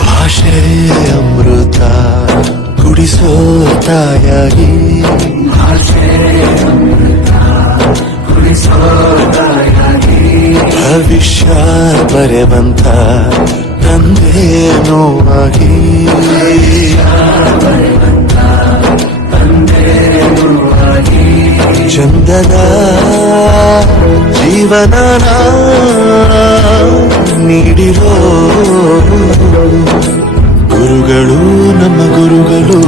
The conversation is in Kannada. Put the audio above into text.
ಭಾಷೆ ಅಮೃತ ಕುಡಿಸೋ ತಾಯಾಗಿ. ಭವಿಷ್ಯ ಬರೆವಂತ ತಂದೆ ನೋವಾಗಿ. చందన జీవన ನೀಡಿರೋ ಗುರುಗಳು ನಮ್ಮ ಗುರುಗಳು